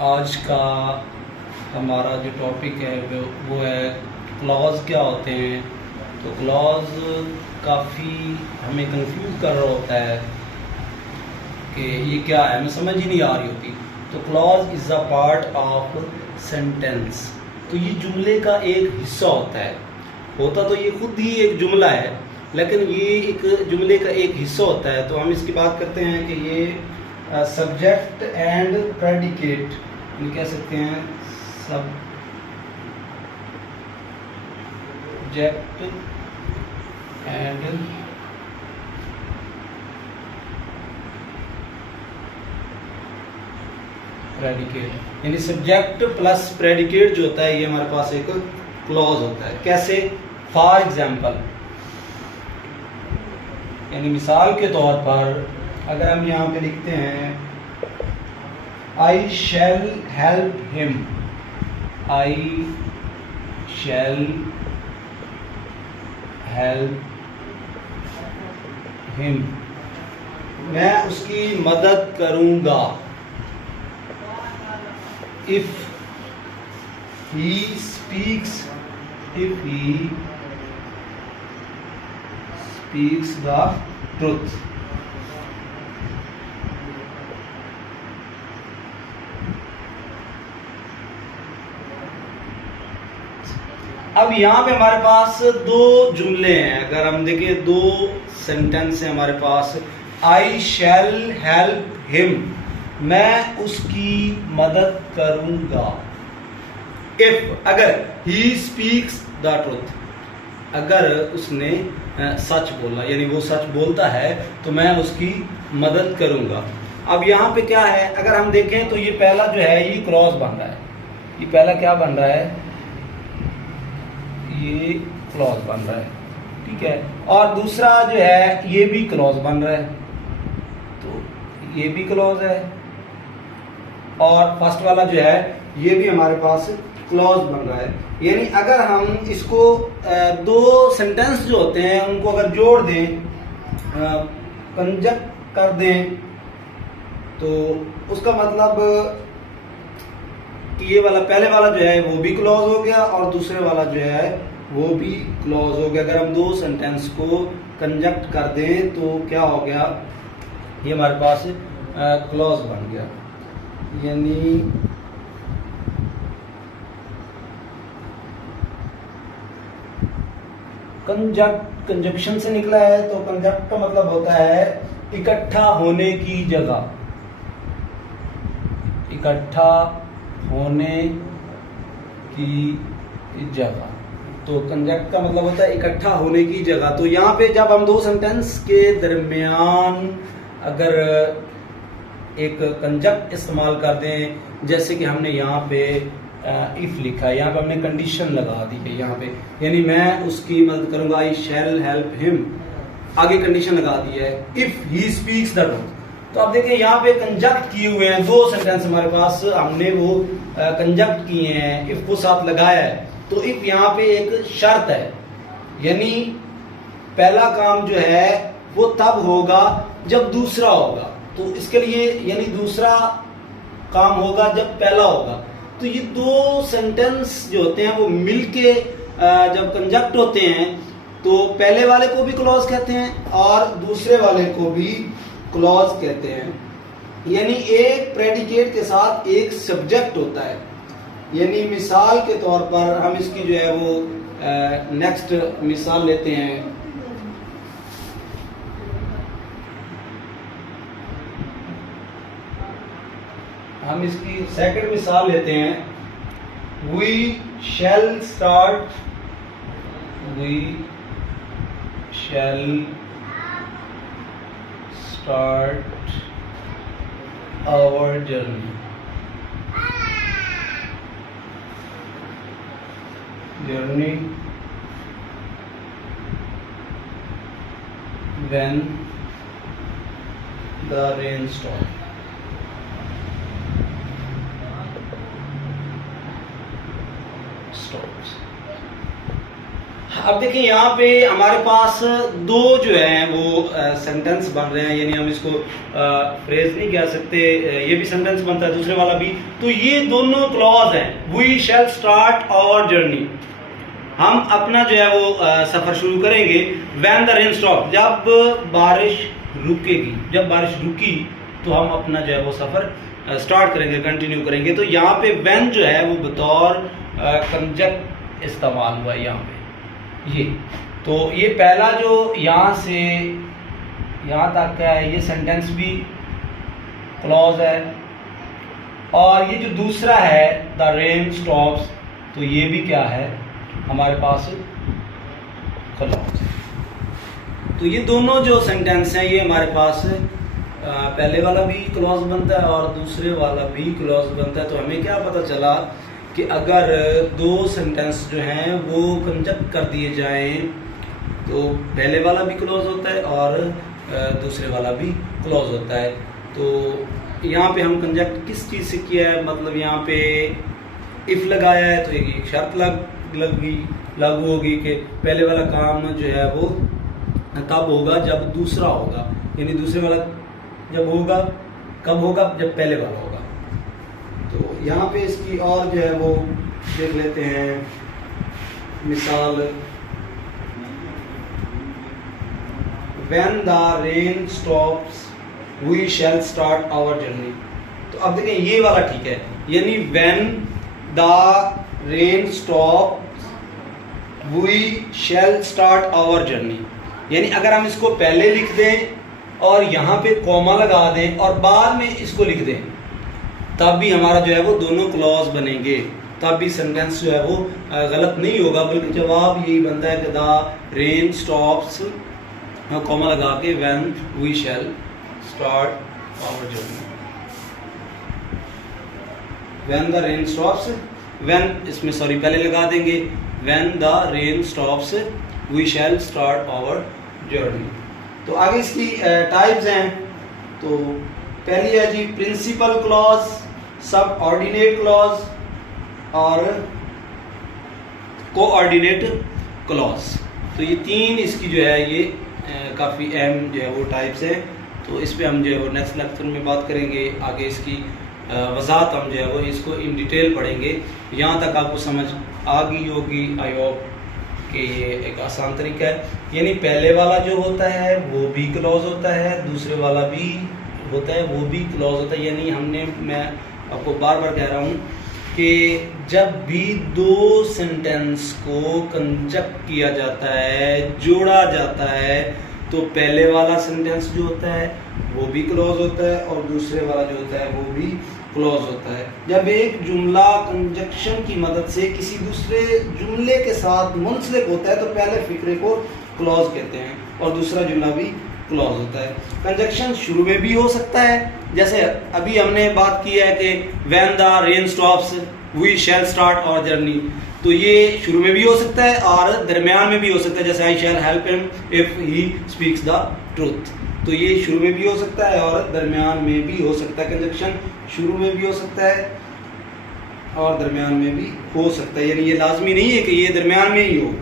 आज का हमारा जो टॉपिक है वो है क्लॉज क्या होते हैं। तो क्लॉज काफ़ी हमें कंफ्यूज कर रहा होता है कि ये क्या है, हमें समझ ही नहीं आ रही होती। तो clause is a part of sentence. तो ये जुमले का एक हिस्सा होता तो ये खुद ही एक जुमला है, लेकिन ये एक जुमले का एक हिस्सा होता है। तो हम इसकी बात करते हैं कि ये सब्जेक्ट एंड प्रेडिकेट, ये कह सकते हैं सब्जेक्ट एंड प्रेडिकेट, यानी सब्जेक्ट प्लस प्रेडिकेट जो होता है ये हमारे पास एक क्लॉज होता है। कैसे? फॉर एग्जाम्पल, यानी मिसाल के तौर पर अगर हम यहाँ पे लिखते हैं आई शैल हेल्प हिम, आई शैल हेल्प हिम, मैं उसकी मदद करूंगा। If he speaks, if he speaks the truth। अब यहाँ पे हमारे पास दो जुमले हैं। अगर हम देखें दो सेंटेंस है हमारे पास। आई शैल हेल्प हिम, मैं उसकी मदद करूंगा। इफ, अगर ही स्पीक्स द ट्रुथ, अगर उसने सच बोला, यानी वो सच बोलता है तो मैं उसकी मदद करूंगा। अब यहाँ पे क्या है, अगर हम देखें तो ये पहला जो है ये क्रॉस बन रहा है। ये पहला क्या बन रहा है? ये क्लॉज बन रहा है, ठीक है। और दूसरा जो है ये भी क्लॉज बन रहा है, तो ये भी क्लॉज है। और फर्स्ट वाला जो है ये भी हमारे पास क्लॉज बन रहा है। यानी अगर हम इसको दो सेंटेंस जो होते हैं उनको अगर जोड़ दें, कंजक्ट कर दें, तो उसका मतलब कि ये वाला पहले वाला जो है वो भी क्लॉज हो गया और दूसरे वाला जो है वो भी क्लॉज हो गया। अगर हम दो सेंटेंस को कंजक्ट कर दें तो क्या हो गया, ये हमारे पास क्लॉज बन गया। यानी कंजक्शन से निकला है। तो कंजक्ट का मतलब होता है इकट्ठा होने की जगह, इकट्ठा होने की जगह। तो कंजक्ट का मतलब होता है इकट्ठा होने की जगह। तो यहाँ पे जब हम दो सेंटेंस के दरमियान अगर एक कंजक्ट इस्तेमाल कर दें, जैसे कि हमने यहाँ पे इफ लिखा है, यहाँ पे हमने कंडीशन लगा दी है यहाँ पे, यानी मैं उसकी मदद करूंगा। आई शैल हेल्प हिम, आगे कंडीशन लगा दी है if he speaks the truth. तो आप देखें यहाँ पे कंजक्ट किए हुए हैं दो सेंटेंस हमारे पास, हमने वो कंजक्ट किए हैं, इफ को साथ लगाया है। तो इफ यहाँ पे एक शर्त है, यानी पहला काम जो है वो तब होगा जब दूसरा होगा। तो इसके लिए यानी दूसरा काम होगा जब पहला होगा। तो ये दो सेंटेंस जो होते हैं वो मिलके जब कंजक्ट होते हैं तो पहले वाले को भी क्लॉज कहते हैं और दूसरे वाले को भी क्लॉज कहते हैं। यानी एक प्रेडिकेट के साथ एक सब्जेक्ट होता है। यानी मिसाल के तौर पर हम इसकी जो है वो नेक्स्ट मिसाल लेते हैं। हम इसकी सेकंड मिसाल लेते हैं। We shall start, we shall start our journey, journey when the rain stops। अब देखिए यहाँ पे हमारे पास दो जो हैं वो सेंटेंस बन रहे हैं, यानी हम इसको फ्रेज नहीं कह सकते, ये भी सेंटेंस बनता है, दूसरे वाला भी। तो ये दोनों क्लॉज हैं। We shall start our journey, हम अपना जो है वो सफर शुरू करेंगे। व्हेन द रेन स्टॉप, जब बारिश रुकेगी, जब बारिश रुकी तो हम अपना जो है वो सफर स्टार्ट करेंगे, कंटिन्यू करेंगे। तो यहाँ पे व्हेन जो है वो बतौर कंजक्ट इस्तेमाल हुआ है यहाँ पे ये। तो ये पहला जो यहाँ से यहाँ तक का है ये सेंटेंस भी क्लॉज है, और ये जो दूसरा है द रेन स्टॉप्स, तो ये भी क्या है हमारे पास क्लॉज है। तो ये दोनों जो सेंटेंस हैं ये हमारे पास पहले वाला भी क्लॉज बनता है और दूसरे वाला भी क्लॉज बनता है। तो हमें क्या पता चला कि अगर दो सेंटेंस जो हैं वो कंजक्ट कर दिए जाएं तो पहले वाला भी क्लॉज होता है और दूसरे वाला भी क्लॉज होता है। तो यहाँ पे हम कंजक्ट किस चीज़ से किया है, मतलब यहाँ पे इफ़ लगाया है तो एक शर्त लागू होगी कि पहले वाला काम जो है वो तब होगा जब दूसरा होगा, यानी दूसरे वाला जब होगा कब होगा, जब पहले वाला होगा। तो यहाँ पे इसकी और जो है वो देख लेते हैं मिसाल। When the rain stops, we shall start our journey। तो अब देखें ये वाला ठीक है, यानी when the rain stops, we shall start our journey। यानी अगर हम इसको पहले लिख दें और यहाँ पे कॉमा लगा दें और बाद में इसको लिख दें तब भी हमारा जो है वो दोनों क्लॉज बनेंगे, तब भी सेंटेंस जो है वो गलत नहीं होगा, बल्कि जवाब यही बनता है कि द रेन स्टॉप्स, कॉमा लगा के when we shall start our journey. When the rain stops, when इसमें सॉरी पहले लगा देंगे, when the rain stops we shall start our journey. तो आगे इसकी टाइप्स हैं। तो पहली है जी principal clause, subordinate clause और कोऑर्डिनेट क्लॉज। तो ये तीन इसकी जो है ये काफ़ी अहम जो है वो टाइप्स हैं। तो इस पे हम जो है वो नेक्स्ट लेक्चर में बात करेंगे। आगे इसकी वजाहत हम जो है वो इसको इन डिटेल पढ़ेंगे। यहाँ तक आपको समझ आ गई होगी आई होप कि ये एक आसान तरीका है, यानी पहले वाला जो होता है वो भी क्लॉज होता है, दूसरे वाला भी होता है वो भी क्लॉज होता है। यानी मैं आपको बार बार कह रहा हूँ कि जब भी दो सेंटेंस को कंजक्ट किया जाता है, जोड़ा जाता है, तो पहले वाला सेंटेंस जो होता है वो भी क्लॉज होता है और दूसरे वाला जो होता है वो भी क्लॉज होता है। जब एक जुमला कंजक्शन की मदद से किसी दूसरे जुमले के साथ मुंसलिक होता है तो पहले फिक्रे को क्लॉज कहते हैं और दूसरा जुमला भी क्लॉज होता है। कंजक्शन शुरू में भी हो सकता है, जैसे अभी हमने बात की है कि when the rain stops we shall start our journey, तो ये शुरू में भी हो सकता है और दरमियान में भी हो सकता है, जैसे I shall help him if he speaks the truth. तो ये शुरू में भी हो सकता है और दरमियान में भी हो सकता है। कंजक्शन शुरू में भी हो सकता है और दरमियान में भी हो सकता है, यानी ये लाजमी नहीं है कि ये दरमियान में ही हो।